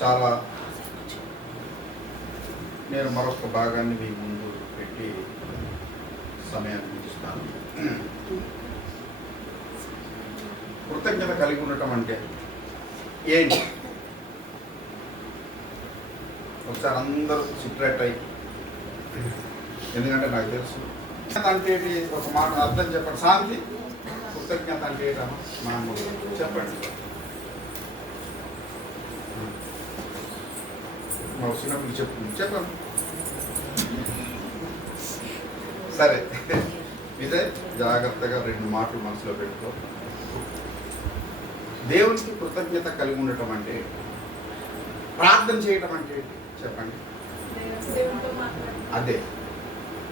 చాలా నేను మరొక భాగాన్ని మీ ముందు పెట్టి సమయాన్ని ముగిస్తాను. కృతజ్ఞత కలిగి ఉండటం అంటే ఏంటి? ఒకసారి అందరూ సిట్రేట్ అయ్యి, ఎందుకంటే నాకు తెలుసు అంటే ఒక మాట అర్థం చెప్పండి. శాంతి కృతజ్ఞత అంటే ఏంటమ్మా? మామూలు చెప్పండి. మా చిన్నప్పుడు చెప్పండి. సరే ఇదే జాగ్రత్తగా 2 మాటలు మనసులో పెట్టుకో. దేవునికి కృతజ్ఞత కలిగి ఉండటం అంటే, ప్రార్థన చేయటం అంటే చెప్పండి. అదే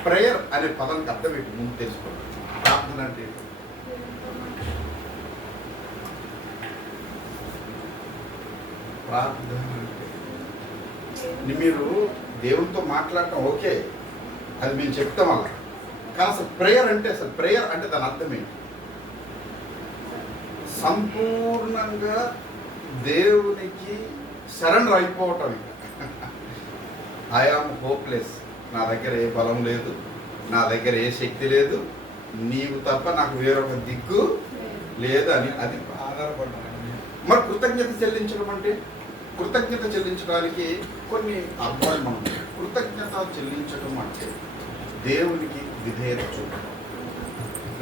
ప్రేయర్ అనే పదానికి అర్థం ఏంటి ముందు తెలుసుకోండి. ప్రార్థన అంటే ప్రార్థన అంటే మీరు దేవునితో మాట్లాడటం ఓకే, అది మేము చెప్తాం అలా. కానీ అసలు ప్రేయర్ అంటే దాని అర్థం ఏంటి? సంపూర్ణంగా దేవునికి సరెండర్ అయిపోవటం. ఐ యామ్ హోప్లెస్, నా దగ్గర ఏ బలం లేదు, నా దగ్గర ఏ శక్తి లేదు, నీవు తప్ప నాకు వేరొక దిక్కు లేదు అని అది ఆధారపడ్డా. మరి కృతజ్ఞత చెల్లించడం అంటే, కృతజ్ఞత చెల్లించడానికి కొన్ని అర్థాలు మనం. కృతజ్ఞత చెల్లించడం అంటే దేవునికి విధేయత చూపడం.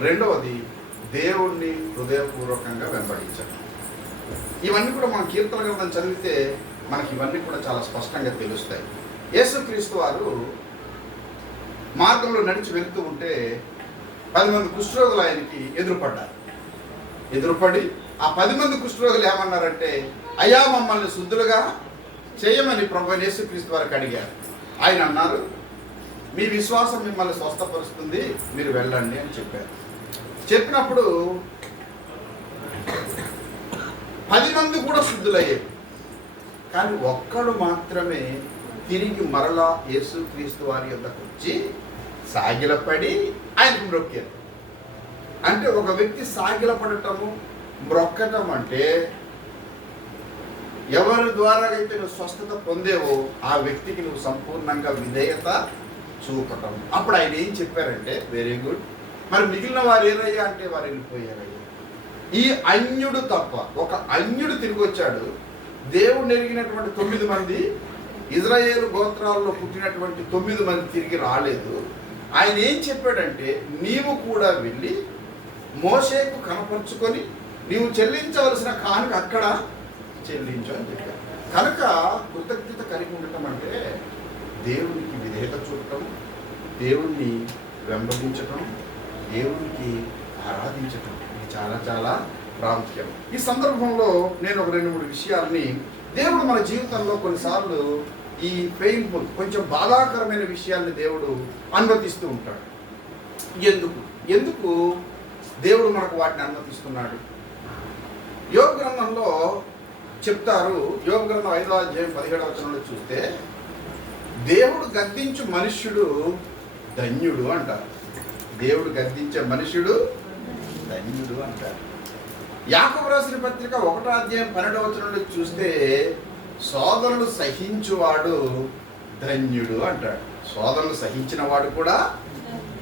రెండవది దేవుణ్ణి హృదయపూర్వకంగా వెంబడించడం. ఇవన్నీ కూడా మనం కీర్తన గ్రంథం చదివితే మనకి ఇవన్నీ కూడా చాలా స్పష్టంగా తెలుస్తాయి. యేసుక్రీస్తు వారు మార్గంలో నడిచి వెళ్తూ ఉంటే 10 మంది కుష్ఠరోగులు ఆయనకి ఎదురుపడి ఆ 10 మంది కుష్ఠరోగులు ఏమన్నారంటే, అయ్యా మమ్మల్ని శుద్ధులుగా చేయమని ప్రభువైన యేసుక్రీస్తు వారికి అడిగారు. ఆయన అన్నారు, మీ విశ్వాసం మిమ్మల్ని స్వస్థపరుస్తుంది, మీరు వెళ్ళండి అని చెప్పారు. చెప్పినప్పుడు 10 మంది కూడా శుద్ధులయ్యారు. కానీ ఒక్కడు మాత్రమే తిరిగి మరలా యేసుక్రీస్తు వారి యొద్దకు వచ్చి సాగిలపడి ఆయనకు మ్రొక్కారు. అంటే ఒక వ్యక్తి సాగిలపడటము, మ్రొక్కటం అంటే ఎవరి ద్వారా అయితే నువ్వు స్వస్థత పొందేవో ఆ వ్యక్తికి నువ్వు సంపూర్ణంగా విధేయత చూపటం. అప్పుడు ఆయన ఏం చెప్పారంటే, వెరీ గుడ్, మరి మిగిలిన వారు ఏరయ్యా అంటే వారు వెళ్ళిపోయారయ్యా. ఈ అన్యుడు తప్ప, ఒక అన్యుడు తిరిగి వచ్చాడు. దేవుడు ఎరిగినటువంటి 9 మంది, ఇజ్రాయేలు గోత్రాల్లో పుట్టినటువంటి 9 మంది తిరిగి రాలేదు. ఆయన ఏం చెప్పాడంటే, నీవు కూడా వెళ్ళి మోషేకు కనపరుచుకొని నీవు చెల్లించవలసిన కానుక అక్కడ చెల్లించు అని చెప్పారు. కనుక కృతజ్ఞత కలిగి ఉండటం అంటే దేవునికి విధేయత చూపటం, దేవుణ్ణి వెంబడించటం, దేవునికి ఆరాధించటం. ఇది చాలా చాలా ప్రాముఖ్యం. ఈ సందర్భంలో నేను ఒక 2-3 విషయాల్ని, దేవుడు మన జీవితంలో కొన్నిసార్లు ఈ పెయిన్ఫుల్, కొంచెం బాధాకరమైన విషయాల్ని దేవుడు అనుమతిస్తూ ఉంటాడు. ఎందుకు దేవుడు మనకు వాటిని అనుమతిస్తున్నాడు? యోబు గ్రంథంలో చెప్తారు. యోబు గ్రంథం 5వ అధ్యాయం 17వ వచనంలో చూస్తే, దేవుడు గద్దించు మనుష్యుడు ధన్యుడు అంటారు. దేవుడు గద్దించే మనుష్యుడు ధన్యుడు అంటారు. యాకోబు రాసిన పత్రిక 1వ అధ్యాయం 12వ వచనంలో చూస్తే, సోదరులు సహించువాడు ధన్యుడు అంటాడు. సోదరులు సహించిన వాడు కూడా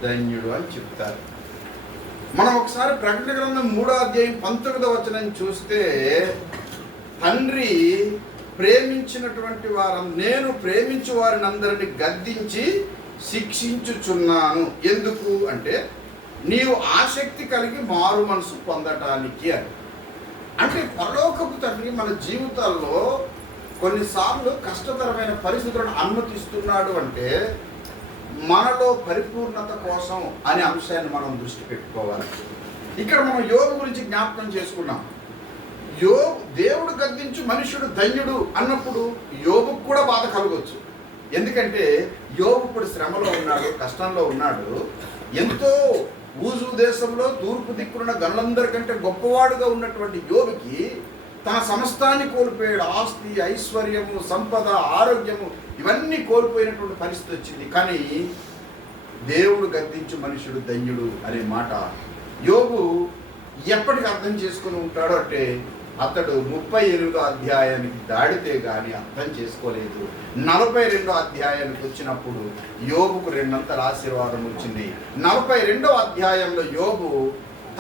ధన్యుడు అని చెప్తారు. మనం ఒకసారి ప్రకటన గ్రంథం 3వ అధ్యాయం 19వ వచనం చూస్తే, తండ్రి ప్రేమించినటువంటి నేను ప్రేమించు వారిని అందరిని గద్దించి శిక్షించుచున్నాను. ఎందుకు అంటే, నీవు ఆసక్తి కలిగి మారు మనసు పొందటానికి అని. అంటే పరలోకపు తండ్రి మన జీవితాల్లో కొన్నిసార్లు కష్టతరమైన పరిస్థితులను అనుమతిస్తున్నాడు అంటే మనలో పరిపూర్ణత కోసం అనే అంశాన్ని మనం దృష్టి పెట్టుకోవాలి. ఇక్కడ మనం యోబు గురించి జ్ఞాపకం చేసుకున్నాం. దేవుడు గద్దించు మనుషుడు ధన్యుడు అన్నప్పుడు యోబుకు కూడా బాధ కలగవచ్చు. ఎందుకంటే యోబు ఇప్పుడు శ్రమలో ఉన్నాడు, కష్టంలో ఉన్నాడు. ఎంతో ఊజు దేశంలో తూర్పు దిక్కున్న గనులందరికంటే గొప్పవాడుగా ఉన్నటువంటి యోబుకి తన సమస్తాన్ని కోల్పోయాడు. ఆస్తి, ఐశ్వర్యము, సంపద, ఆరోగ్యము ఇవన్నీ కోల్పోయినటువంటి పరిస్థితి వచ్చింది. కానీ దేవుడు గద్దించు మనుషుడు ధన్యుడు అనే మాట యోబు ఎప్పటికి అర్థం చేసుకుని ఉంటాడు అంటే, అతడు 38వ అధ్యాయానికి దాడితే గాని అర్థం చేసుకోలేదు. 42వ అధ్యాయానికి వచ్చినప్పుడు యోబుకు రెండంతల ఆశీర్వాదం వచ్చింది. 42వ అధ్యాయంలో యోబు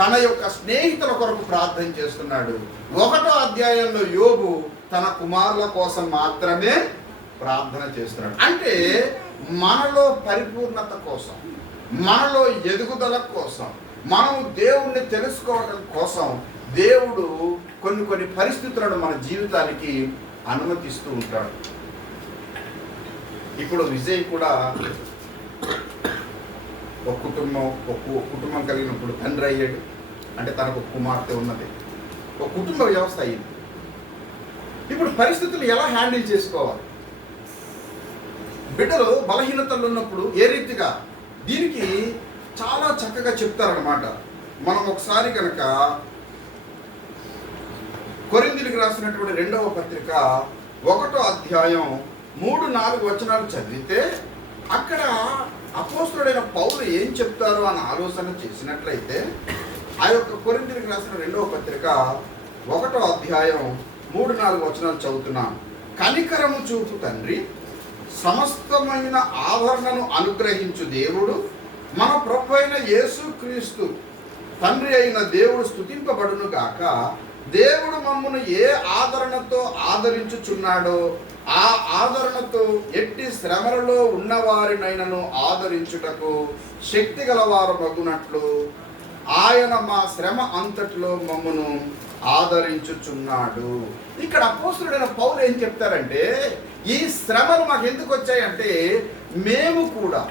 తన యొక్క స్నేహితుల కొరకు ప్రార్థన చేస్తున్నాడు. 1వ అధ్యాయంలో యోబు తన కుమారుల కోసం మాత్రమే ప్రార్థన చేస్తున్నాడు. అంటే మనలో పరిపూర్ణత కోసం, మనలో ఎదుగుదల కోసం, మనం దేవుణ్ణి తెలుసుకోవడం కోసం దేవుడు కొన్ని పరిస్థితులను మన జీవితానికి అనుమతిస్తూ ఉంటాడు. ఇప్పుడు విజయ్ కూడా ఒక కుటుంబం కలిగినప్పుడు తండ్రి అయ్యాడు. అంటే తనకు కుమార్తె ఉన్నది, ఒక కుటుంబ వ్యవస్థ అయ్యింది. ఇప్పుడు పరిస్థితులు ఎలా హ్యాండిల్ చేసుకోవాలి? బిడ్డలు బలహీనతలు ఉన్నప్పుడు ఏ రీతిగా, దీనికి చాలా చక్కగా చెప్తారనమాట. మనం ఒకసారి కనుక కొరింథీయులకు రాసినటువంటి 2వ పత్రిక 1వ అధ్యాయం 3-4 వచనాలు చదివితే అక్కడ అపోస్తలుడైన పౌలు ఏం చెప్తారో అని ఆలోచన చేసినట్లయితే, ఆ యొక్క కొరింథీయులకు రాసిన 2వ పత్రిక 1వ అధ్యాయం 3-4 వచనాలు చదువుతున్నాను. కనికరము చూపు తండ్రి, సమస్తమైన ఆదరణను అనుగ్రహించు దేవుడు, మన ప్రభువైన యేసుక్రీస్తు తండ్రి అయిన దేవుడు స్తుతింపబడును గాక. దేవుడు మమ్మను ఏ ఆదరణతో ఆదరించుచున్నాడో ఆ ఆదరణతో ఎట్టి శ్రమలలో ఉన్నవారినైనను ఆదరించుటకు శక్తి గలవారు మగునట్లు ఆయన మా శ్రమ అంతటిలో మమ్మను ఆదరించుచున్నాడు. ఇక్కడ అపోస్తలుడైన పౌలు ఏం చెప్తారంటే, ఈ శ్రమలు మాకు ఎందుకు వచ్చాయంటే మేము కూడా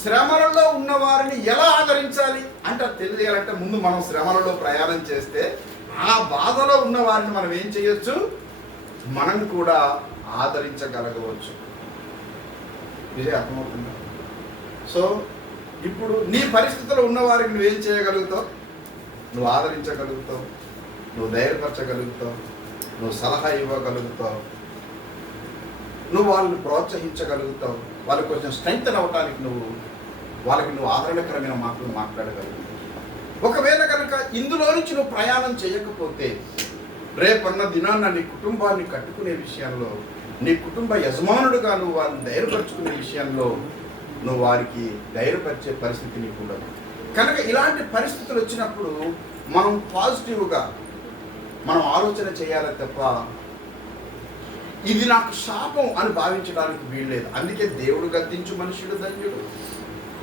శ్రమలలో ఉన్న వారిని ఎలా ఆదరించాలి అంటే తెలియాలంటే ముందు మనం శ్రమలలో ప్రయాణం చేస్తే ఆ బాధలో ఉన్న వారిని మనం ఏం చేయొచ్చు, మనం కూడా ఆదరించగలగవచ్చు. ఇదే అర్థమవుతుందా? సో ఇప్పుడు నీ పరిస్థితిలో ఉన్న వారికి నువ్వేం చేయగలుగుతావు? నువ్వు ఆదరించగలుగుతావు, నువ్వు ధైర్యపరచగలుగుతావు, నువ్వు సలహా ఇవ్వగలుగుతావు, నువ్వు వాళ్ళని ప్రోత్సహించగలుగుతావు, వాళ్ళకి కొంచెం స్ట్రెంగ్త్ అవ్వటానికి వాళ్ళకి నువ్వు ఆదరణకరమైన మాటలు మాట్లాడగలుగుతావు. ఒకవేళ కనుక ఇందులో నుంచి నువ్వు ప్రయాణం చేయకపోతే రేపన్న దినాన్న నీ కుటుంబాన్ని కట్టుకునే విషయంలో, నీ కుటుంబ యజమానుడుగా నువ్వు వారిని ధైర్యపరచుకునే విషయంలో నువ్వు వారికి ధైర్యపరిచే పరిస్థితి నీకు ఉండదు. కనుక ఇలాంటి పరిస్థితులు వచ్చినప్పుడు మనం పాజిటివ్గా మనం ఆలోచన చేయాలి తప్ప ఇది నాకు శాపం అని భావించడానికి వీల్లేదు. అందుకే దేవుడు గద్దించు మనుషుడు ధన్యుడు.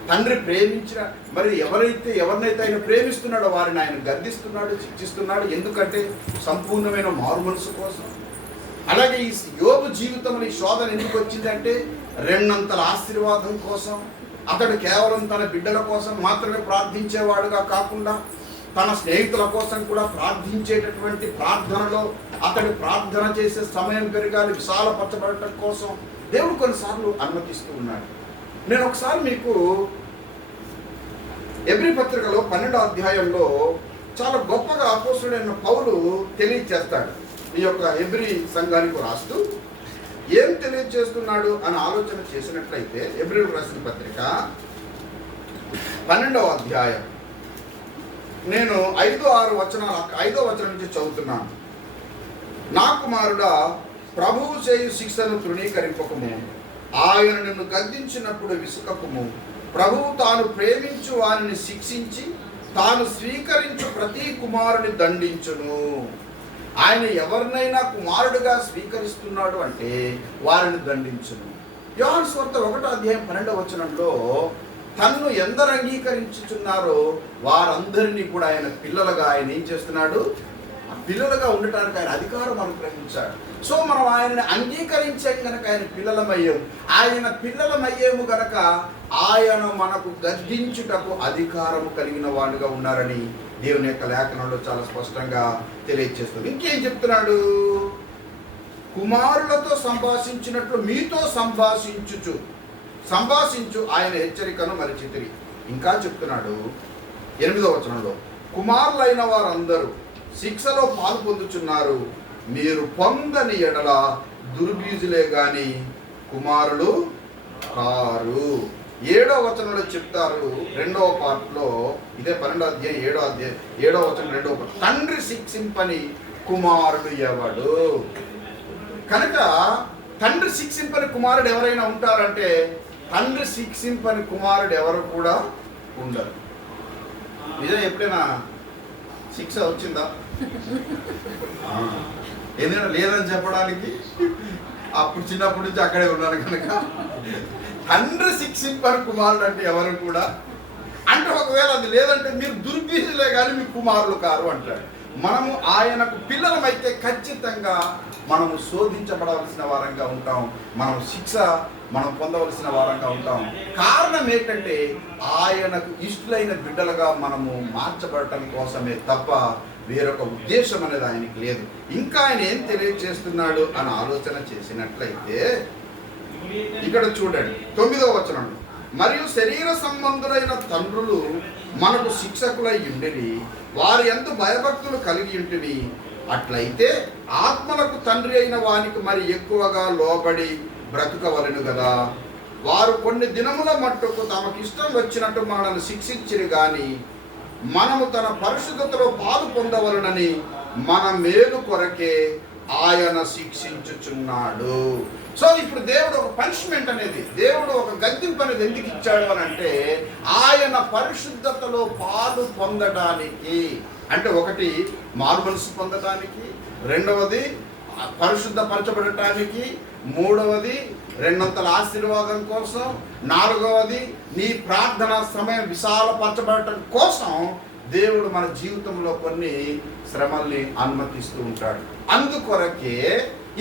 తండ్రి ప్రేమించిన మరి ఎవరినైతే ఆయన ప్రేమిస్తున్నాడో వారిని ఆయన గద్దిస్తున్నాడు, శిక్షిస్తున్నాడు. ఎందుకంటే సంపూర్ణమైన మారు మనసు కోసం. అలాగే ఈ యోబు జీవితంలో ఈ శోధన ఎందుకు వచ్చిందంటే రెండంతల ఆశీర్వాదం కోసం. అతడు కేవలం తన బిడ్డల కోసం మాత్రమే ప్రార్థించేవాడుగా కాకుండా తన స్నేహితుల కోసం కూడా ప్రార్థించేటటువంటి ప్రార్థనలో అతడు ప్రార్థన చేసే సమయం పెరగాలి, విశాలపరచబడటం కోసం దేవుడు కొన్నిసార్లు అనుమతిస్తూ ఉన్నాడు. నేను ఒకసారి మీకు ఎబ్రీ పత్రికలో 12వ అధ్యాయంలో చాలా గొప్పగా అపోస్తలుడైన పౌలు తెలియజేస్తాడు. ఈ యొక్క ఎబ్రీ సంఘానికి రాస్తూ ఏం తెలియజేస్తున్నాడు అని ఆలోచన చేసినట్లయితే ఎబ్రీలకు రాసిన పత్రిక 12వ అధ్యాయం నేను 5-6 వచనాలు 5వ వచనం నుంచి చదువుతున్నాను. నా కుమారుడా, ప్రభువు చేయు శిక్షను తృణీకరింపకము, ఆయన నిన్ను గద్దించినప్పుడు విసుకకము. ప్రభువు తాను ప్రేమించు వారిని శిక్షించి తాను స్వీకరించు ప్రతి కుమారుని దండించును. ఆయన ఎవరినైనా కుమారుడుగా స్వీకరిస్తున్నాడు అంటే వారిని దండించును. యోహాను సువార్త 1వ అధ్యాయం 12వ వచనంలో తన్ను ఎందరు అంగీకరించుచున్నారో వారందరినీ కూడా ఆయన పిల్లలుగా ఆయన ఏం చేస్తున్నాడు, పిల్లలుగా ఉండటానికి ఆయన అధికారం అనుగ్రహించాడు. సో మనం ఆయనని అంగీకరించాం కనుక ఆయన పిల్లలమయ్యాము. ఆయన పిల్లలమయ్యేము కనుక ఆయన మనకు గద్దించుటకు అధికారము కలిగిన వాడుగా ఉన్నారని దేవుని యొక్క లేఖనంలో చాలా స్పష్టంగా తెలియజేస్తుంది. ఇంకేం చెప్తున్నాడు? కుమారులతో సంభాషించినట్లు మీతో సంభాషించు ఆయన హెచ్చరికను మరిచితిరి. ఇంకా చెప్తున్నాడు 8వ వచనంలో, కుమారులైన వారందరూ శిక్షలో పాలు పొందుచున్నారు, మీరు పొందని ఎడల దుర్బీజులే గాని కుమారులు కారు. 7వ వచనంలో చెప్తారు, 2వ పార్ట్లో, ఇదే 12వ అధ్యాయం 7వ వచనం 2వ పార్ట్, తండ్రి శిక్షింపని కుమారుడు ఎవడు? కనుక తండ్రి శిక్షింపని కుమారుడు ఎవరైనా ఉంటారంటే తండ్రి శిక్షింపని కుమారుడు ఎవరు కూడా ఉండరు. నిజం ఎప్పుడైనా శిక్ష వచ్చిందా? ఏదైనా లేదని చెప్పడానికి అప్పుడు చిన్నప్పటి నుంచి అక్కడే ఉన్నాను కనుక తండ్రి శిక్షింపని కుమారుడు అంటే ఎవరు కూడా అంటే ఒకవేళ అది లేదంటే మీరు దుర్బీజులే కానీ మీ కుమారులు కారు అంటాడు. మనము ఆయనకు పిల్లలమైతే ఖచ్చితంగా మనము శోధించబడవలసిన వారంగా ఉంటాం, మనం శిక్ష మనం పొందవలసిన వారంగా ఉంటాం. కారణం ఏంటంటే ఆయనకు ఇష్టలైన బిడ్డలుగా మనము మార్చబడటం కోసమే తప్ప వేరొక ఉద్దేశం అనేది ఆయనకి లేదు. ఇంకా ఆయన ఏం తెలియజేస్తున్నాడు అని ఆలోచన చేసినట్లయితే ఇక్కడ చూడండి 9వ వచనం, మరియు శరీర సంబంధులైన తండ్రులు మనకు శిక్షకులై ఉండిరి, వారి యందు భయభక్తులు కలిగి ఉంటివి. అట్లయితే ఆత్మలకు తండ్రి అయిన వానికి మరి ఎక్కువగా లోబడి బ్రతుకవలెను కదా. వారు కొన్ని దినముల మట్టుకు తమకిష్టం వచ్చినట్టు మనల్ని శిక్షించిరి గాని మనము తన పరిశుద్ధతలో పాలు పొందవలనని మన మేలు కొరకే ఆయన శిక్షించుచున్నాడు. సో ఇప్పుడు దేవుడు ఒక పనిష్మెంట్ అనేది, దేవుడు ఒక గద్దింపు అనేది ఎందుకు ఇచ్చాడు అని అంటే ఆయన పరిశుద్ధతలో పాలు పొందడానికి. అంటే ఒకటి మారు మనసు పొందడానికి, రెండవది పరిశుద్ధపరచబడటానికి, మూడవది రెండంతల ఆశీర్వాదం కోసం, నాలుగవది నీ ప్రార్థన సమయం విశాలపరచబడటం కోసం దేవుడు మన జీవితంలో కొన్ని శ్రమల్ని అనుమతిస్తూ ఉంటాడు. అందుకొరకే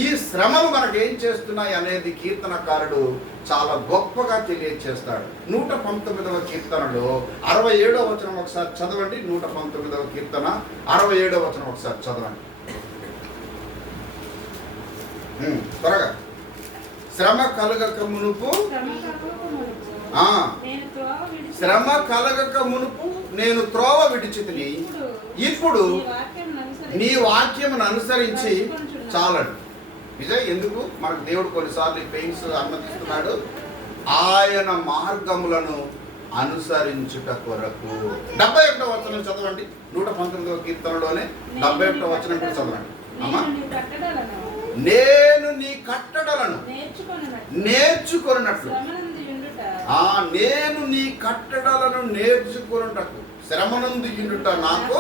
ఈ శ్రమలు మనకు ఏం చేస్తున్నాయి అనేది కీర్తనకారుడు చాలా గొప్పగా తెలియజేస్తాడు. 119వ కీర్తనలో 67వ వచనం ఒకసారి చదవండి. 119వ కీర్తన 67వ వచనం ఒకసారి చదవండి త్వరగా. శ్రమ కలగక మునుపు శ్రమ కలగక మునుపు నేను త్రోవ విడిచితిని, ఇప్పుడు నీ వాక్యమును అనుసరించి చాలండి. విజయ్ ఎందుకు మనకు దేవుడు కొన్నిసార్లు పెయిన్స్ అనుమతిస్తున్నాడు? ఆయన మార్గములను అనుసరించుట కొరకు. 71వ వచనం చదవండి. 119వ కీర్తనలోనే 71వ వచనం కూడా చదవండి అమ్మా. నేను నీ కట్టడలను నేర్చుకొనున్నట్లు, నేను నీ కట్టడలను నేర్చుకొనుటకు శ్రమనందు ఇండుట నాకు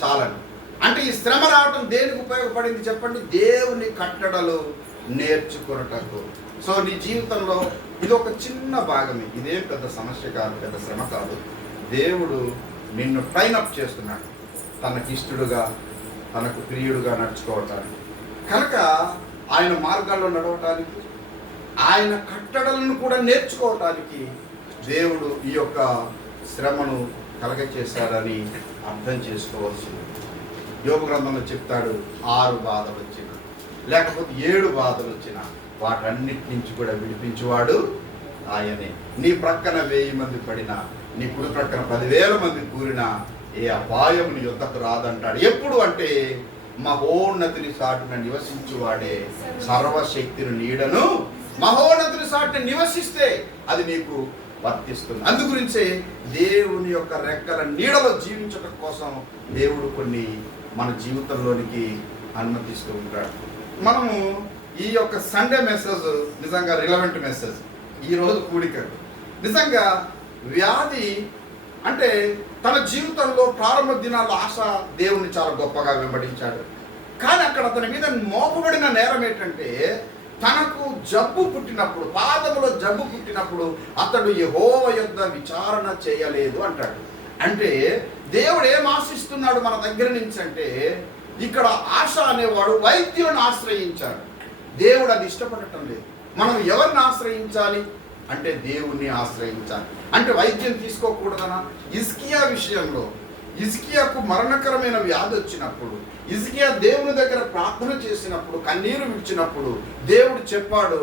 చాలండి. అంటే ఈ శ్రమ రావటం దేనికి ఉపయోగపడింది చెప్పండి? దేవుని కట్టడలు నేర్చుకొనుటకు. సో నీ జీవితంలో ఇది ఒక చిన్న భాగమే, ఇదేం పెద్ద సమస్య కాదు, పెద్ద శ్రమ కాదు. దేవుడు నిన్ను ట్రైన్ అప్ చేస్తున్నాడు తనకిష్టుడుగా, తనకు ప్రియుడుగా నడుచుకోవటానికి. కనుక ఆయన మార్గాల్లో నడవటానికి, ఆయన కట్టడలను కూడా నేర్చుకోవటానికి దేవుడు ఈ యొక్క శ్రమను కలగచేశాడని అర్థం చేసుకోవాల్సింది. యోగ గ్రంథంలో చెప్తాడు 6 బాధలు వచ్చినా లేకపోతే 7 బాధలు వచ్చినా వాటన్నిటి నుంచి కూడా విడిపించేవాడు ఆయనే. నీ ప్రక్కన 1000 మంది పడినా, నీ కుడి ప్రక్కన 10,000 మంది కూరినా ఏ అపాయం నీ యుద్ధకు రాదంటాడు. ఎప్పుడు అంటే మహోన్నతిని సాటున నివసించువాడే సర్వశక్తిని నీడను మహోన్నతిని సాటున నివసిస్తే అది నీకు వర్తిస్తుంది. అందుగురించే దేవుని యొక్క రెక్కల నీడలో జీవించడం కోసం దేవుడు కొన్ని మన జీవితంలోనికి అనుమతిస్తూ ఉంటాడు. మనము ఈ యొక్క సండే మెసేజ్ నిజంగా రిలవెంట్ మెసేజ్. ఈరోజు కూడిక నిజంగా వ్యాధి అంటే తన జీవితంలో ప్రారంభ దినాల్లో ఆశ దేవుని చాలా గొప్పగా వెంబడించాడు. కానీ అక్కడ అతని మీద మోపబడిన నేరం ఏంటంటే తనకు జబ్బు పుట్టినప్పుడు, పాదములో జబ్బు పుట్టినప్పుడు అతడు యెహోవా యొద్ద విచారణ చేయలేదు అంటాడు. అంటే దేవుడు ఏం ఆశిస్తున్నాడు మన దగ్గర నుంచి అంటే ఇక్కడ ఆశ అనేవాడు వైద్యులను ఆశ్రయించాడు. దేవుడు అది ఇష్టపడటం లేదు. మనం ఎవరిని ఆశ్రయించాలి అంటే దేవుణ్ణి ఆశ్రయించాలి. అంటే వైద్యం తీసుకోకూడదనా? హిజ్కియా విషయంలో హిజ్కియాకు మరణకరమైన వ్యాధి వచ్చినప్పుడు హిజ్కియా దేవుని దగ్గర ప్రార్థన చేసినప్పుడు, కన్నీరు విడిచినప్పుడు దేవుడు చెప్పాడు,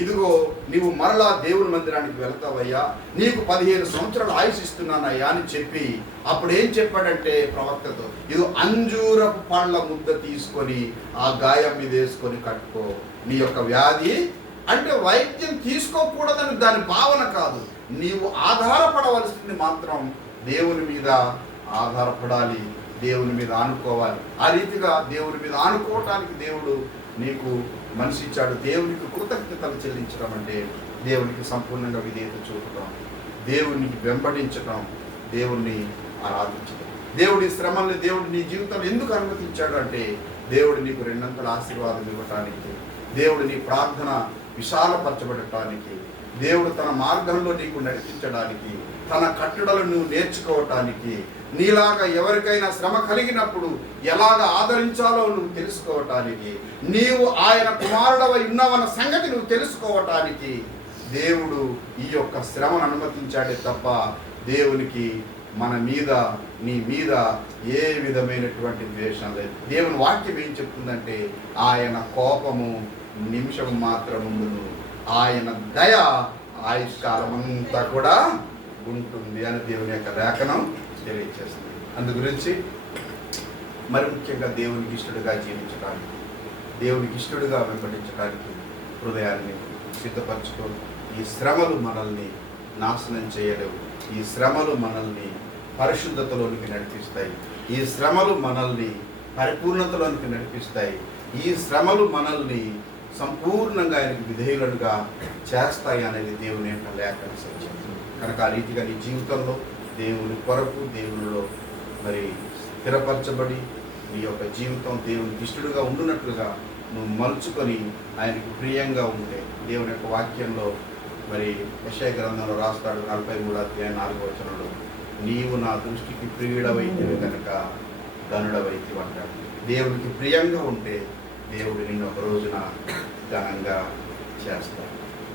ఇదిగో నీవు మరలా దేవుని మందిరానికి వెళ్తావయ్యా, నీకు 15 సంవత్సరాలు ఆయుష్ ఇస్తున్నానయ్యా అని చెప్పి అప్పుడు ఏం చెప్పాడంటే ప్రవక్తతో, ఇది అంజూరపు పళ్ళ ముద్ద తీసుకొని ఆ గాయం మీద వేసుకొని కట్టుకో, నీ యొక్క వ్యాధి. అంటే వైద్యం తీసుకోకూడదని దాని భావన కాదు, నీవు ఆధారపడవలసింది మాత్రం దేవుని మీద ఆధారపడాలి. దేవుని మీద ఆనుకోవాలి. ఆ రీతిగా దేవుని మీద ఆనుకోవటానికి దేవుడు నీకు మనసు ఇచ్చాడు. దేవునికి కృతజ్ఞతలు చెల్లించడం అంటే దేవునికి సంపూర్ణంగా విధేయత చూపటం, దేవునికి వెంబడించటం, దేవుణ్ణి ఆరాధించడం. దేవుడి శ్రమల్ని దేవుడు నీ జీవితంలో ఎందుకు అనుమతించాడు అంటే దేవుడు నీకు రెండంతల ఆశీర్వాదం ఇవ్వటానికి, దేవుడు నీ ప్రార్థన విశాలపరచబడటానికి, దేవుడు తన మార్గంలో నీకు నడిపించడానికి, తన కట్టడలు నువ్వు నేర్చుకోవటానికి, నీలాగా ఎవరికైనా శ్రమ కలిగినప్పుడు ఎలాగ ఆదరించాలో నువ్వు తెలుసుకోవటానికి, నీవు ఆయన కుమారుడవై ఉన్నావన్న సంగతి నువ్వు తెలుసుకోవటానికి దేవుడు ఈ యొక్క శ్రమను అనుమతించాడే తప్ప దేవునికి మన మీద నీ మీద ఏ విధమైనటువంటి ద్వేషం లేదు. దేవుని వాక్యం ఏం చెప్తుందంటే ఆయన కోపము నిమిషం మాత్రం ఉండును, ఆయన దయ ఆయుష్కాలం అంతా కూడా ఉంటుంది అని దేవుని యొక్క లేఖనం తెలియజేస్తుంది. అందు గురించి మరి ముఖ్యంగా దేవునికి ఇష్టడుగా జీవించడానికి, దేవునికి ఇష్టడుగా వెంబడించడానికి హృదయాన్ని సిద్ధపరచుకో. ఈ శ్రమలు మనల్ని నాశనం చేయలేవు. ఈ శ్రమలు మనల్ని పరిశుద్ధతలోనికి నడిపిస్తాయి. ఈ శ్రమలు మనల్ని పరిపూర్ణతలోనికి నడిపిస్తాయి. ఈ శ్రమలు మనల్ని సంపూర్ణంగా ఆయనకు విధేయులుగా చేస్తాయి అనేది దేవుని యొక్క లేఖన సత్యం. కనుక ఆ రీతిగా నీ జీవితంలో దేవుని కొరకు దేవునిలో మరి స్థిరపరచబడి నీ యొక్క జీవితం దేవునికి ఇష్టడుగా ఉండునట్లుగా నువ్వు మలుచుకొని ఆయనకు ప్రియంగా ఉంటే దేవుని యొక్క వాక్యంలో మరి యెషయా గ్రంథంలో రాస్తాడు 43:4 నీవు నా దృష్టికి ప్రియుడవైతివి కనుక ధనుడవైతివి అంటాడు. దేవునికి ప్రియంగా ఉంటే దేవుడు నిన్ను ఒక రోజున ఘనంగా చేస్తాడు.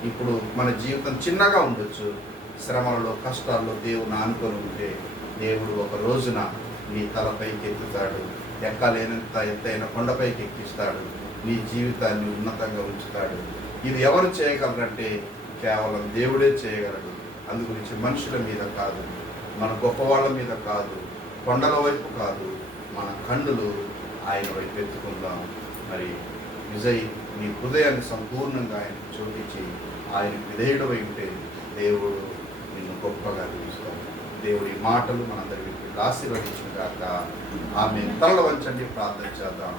ఇప్పుడు మన జీవితం చిన్నగా ఉండొచ్చు, శ్రమలలో కష్టాల్లో దేవుని ఆనుకొని ఉంటే దేవుడు ఒక రోజున నీ తలపైకి ఎత్తుతాడు, ఎక్కలేనంత ఎత్తైన కొండపైకి ఎక్కిస్తాడు, నీ జీవితాన్ని ఉన్నతంగా ఉంచుతాడు. ఇది ఎవరు చేయగలరంటే కేవలం దేవుడే చేయగలడు. అందుగురించి మనుషుల మీద కాదు, మన గొప్పవాళ్ళ మీద కాదు, కొండల వైపు కాదు, మన కన్నులు ఆయన వైపు ఎత్తుకుందాం. మరి విజయ్ నీ హృదయాన్ని సంపూర్ణంగా ఆయనకు చూపించి ఆయనకు విధేయుడవై ఉంటే దేవుడు నిన్ను గొప్పగా పిలుస్తాడు. దేవుడి మాటలు మనందరి ఆశీర్వదించుగాక. ఆమె తలలు వంచండి, ప్రార్థన చేద్దాం.